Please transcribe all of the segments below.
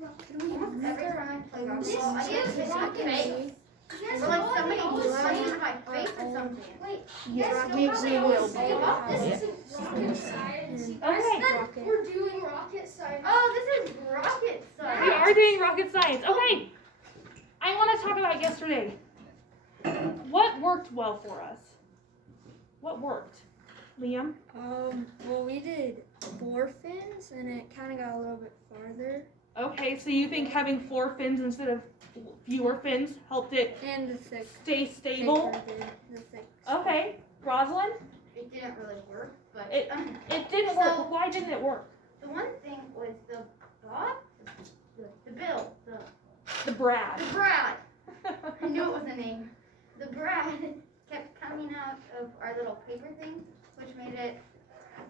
Every time I play rocket ball, I get hit in my face. Or like somebody puts money in my face or something. Wait, we will be. This isn't rocket science. Okay. We're doing rocket science. Oh, this is rocket science. We are doing rocket science. Okay. I want to talk about yesterday. What worked well for us? What worked? Liam? Well, we did 4 fins, and it kind of got a little bit farther. Okay, so you think having 4 fins instead of fewer fins helped it And the thick. stay stable? The thick. Okay. Rosalind? It didn't really work, but It didn't work. But why didn't it work? the one thing was the Bob, the Bill, The Brad. the Brad. I knew it was a name. The Brad kept coming out of our little paper thing, which made it,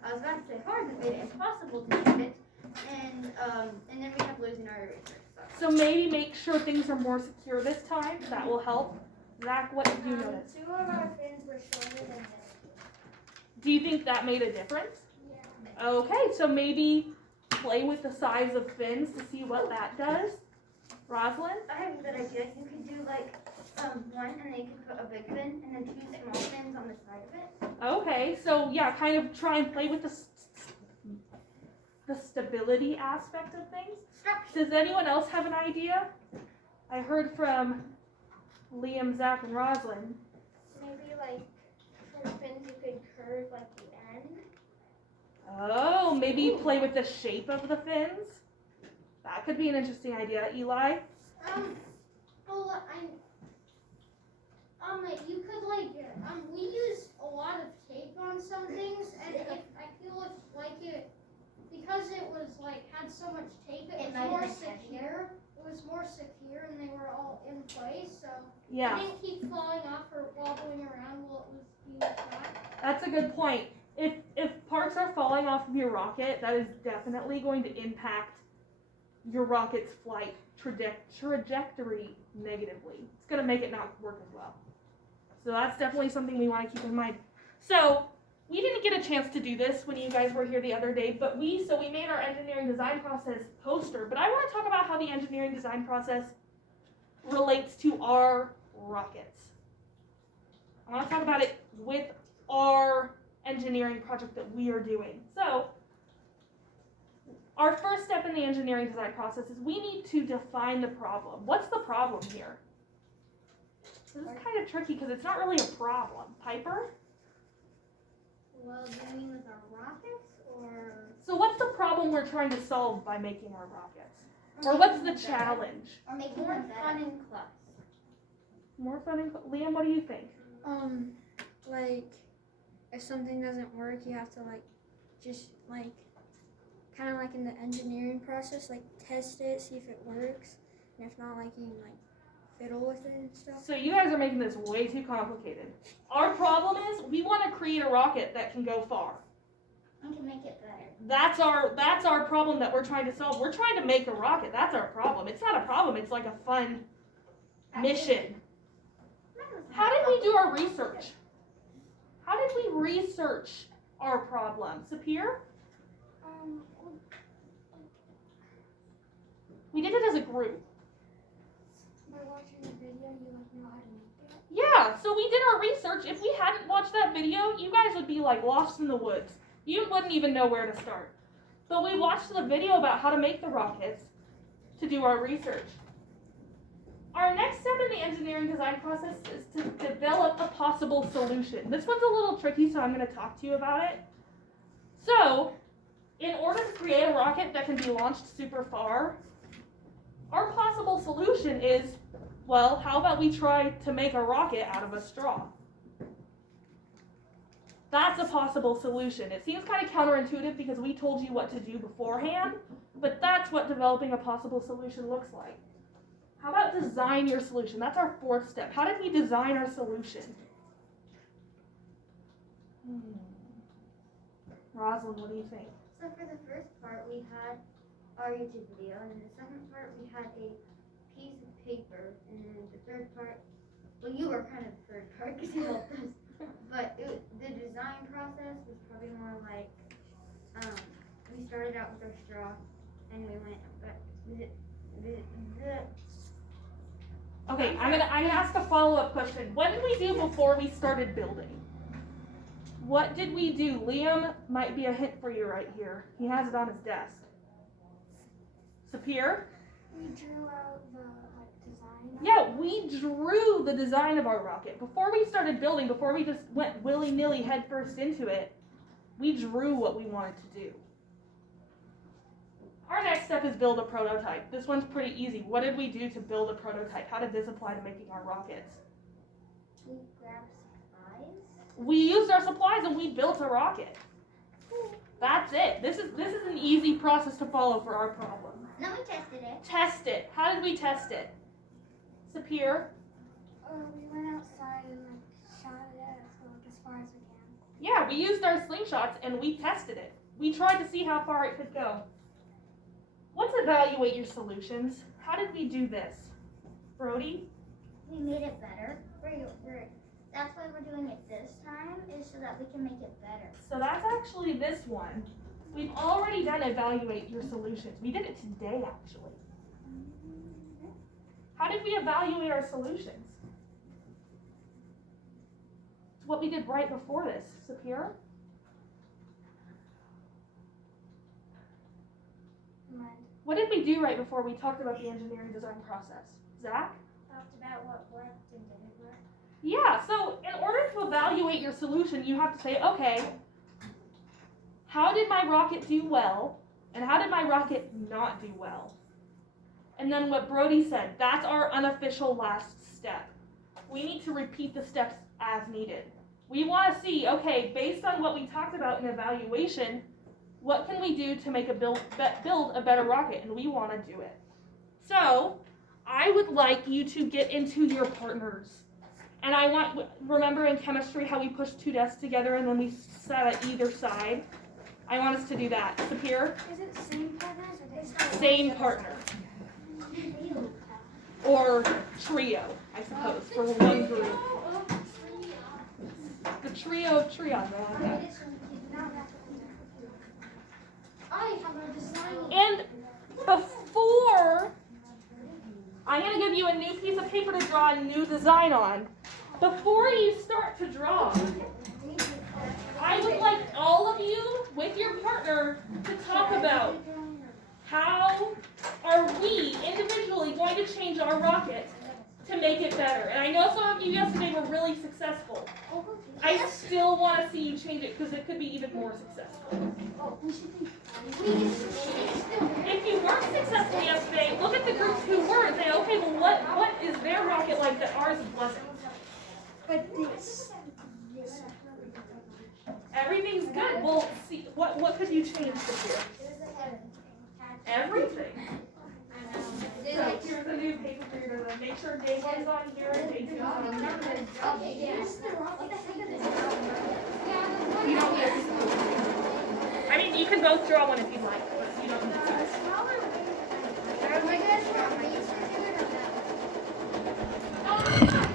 I was about to say hard, but made it impossible to shoot it. And then we kept losing our research. So maybe make sure things are more secure this time. That will help. Zach, what did you notice? 2 of our fins were shorter than this. Do you think that made a difference? Yeah. Okay, so maybe play with the size of fins to see what that does. Rosalind? I have a good idea. You could do like one, and then you could put a big fin, and then 2 small fins on the side of it. Okay, so yeah, kind of try and play with the stability aspect of things. Does anyone else have an idea? I heard from Liam, Zach, and Rosalind. Maybe like for the fins you could curve like the end. Oh, maybe play with the shape of the fins. That could be an interesting idea. Eli? Well, you could like, we use a lot of tape on some things, and if I feel because it was like had so much tape, it was more secure. It was more secure, and they were all in place, so Yeah. it didn't keep falling off or wobbling around while it was being shot. That's a good point. If parts are falling off of your rocket, that is definitely going to impact your rocket's flight trajectory negatively. It's going to make it not work as well. So that's definitely something we want to keep in mind. So we didn't get a chance to do this when you guys were here the other day, but we made our engineering design process poster. But I want to talk about how the engineering design process relates to our rockets. I want to talk about it with our engineering project that we are doing. So our first step in the engineering design process is we need to define the problem. What's the problem here? This is kind of tricky because it's not really a problem. Piper? Well, do you mean with our rockets, or? So what's the problem we're trying to solve by making our rockets? Or what's the challenge? Or make more fun in class. More fun in Liam, what do you think? Like, if something doesn't work, you have to like, just like, kind of like in the engineering process, like test it, see if it works, and if not, like you can like fiddle with it and stuff. So you guys are making this way too complicated. Our problem is we want to create a rocket that can go far. We can make it better. That's our problem that we're trying to solve. We're trying to make a rocket. That's our problem. It's not a problem. It's like a fun mission. How did we do our research? How did we research our problem? Sapir? We did it as a group. By watching the video, you like know how to make it? Yeah, so we did our research. If we hadn't watched that video, you guys would be like lost in the woods. You wouldn't even know where to start. But we watched the video about how to make the rockets to do our research. Our next step in the engineering design process is to develop a possible solution. This one's a little tricky, so I'm going to talk to you about it. So, in order to create a rocket that can be launched super far, our possible solution is, well, how about we try to make a rocket out of a straw? That's a possible solution. It seems kind of counterintuitive because we told you what to do beforehand, but that's what developing a possible solution looks like. How about design your solution? That's our fourth step. How did we design our solution? Rosalind, what do you think? So for the first part, we had our YouTube video, and in the second part, we had a piece of paper, and then the third part, well, you were kind of the third part because you helped us, but the design process was probably more like, we started out with our straw, and we went, but Okay, I'm gonna ask a follow-up question. What did we do before we started building? What did we do? Liam might be a hint for you right here. He has it on his desk. Sapir? We drew out the design. Yeah, we drew the design of our rocket. Before we started building, before we just went willy-nilly headfirst into it, we drew what we wanted to do. Our next step is build a prototype. This one's pretty easy. What did we do to build a prototype? How did this apply to making our rockets? We grabbed supplies. We used our supplies and we built a rocket. That's it. This is an easy process to follow for our problem. Then we tested it. Test it. How did we test it? Sapir? We went outside and shot it as far as we can. Yeah, we used our slingshots and we tested it. We tried to see how far it could go. Let's evaluate your solutions. How did we do this? Brody? We made it better. That's why we're doing it this time, is so that we can make it better. So that's actually this one. We've already done evaluate your solutions. We did it today, actually. How did we evaluate our solutions? It's what we did right before this. Sapir? What did we do right before we talked about the engineering design process? Zach? Talked about what worked and didn't work. Yeah, so in order to evaluate your solution, you have to say, okay, how did my rocket do well, and how did my rocket not do well? And then what Brody said, that's our unofficial last step. We need to repeat the steps as needed. We want to see, okay, based on what we talked about in evaluation, what can we do to make build a better rocket? And we want to do it. So I would like you to get into your partners. And remember in chemistry how we pushed two desks together and then we sat at either side? I want us to do that. Sapir? Is it same partners or different? Same partner. Or trio, I suppose, for one group. The trio of trios, I like that. I have a design. And before, I'm going to give you a new piece of paper to draw a new design on. Before you start to draw, I would like all of you, with your partner, to talk about how are we individually going to change our rocket to make it better. And I know some of you yesterday were really successful. I still want to see you change it because it could be even more successful. If you weren't successful yesterday, look at the groups who were and say, okay, well, what is their rocket like that ours wasn't? But this. Everything's good. Well, see, what could you change this year? Everything. So here's a new paper for you to make sure day one's on here and day two's on here. You don't need to. I mean, you can both draw one if you'd like, but you don't need to. Oh,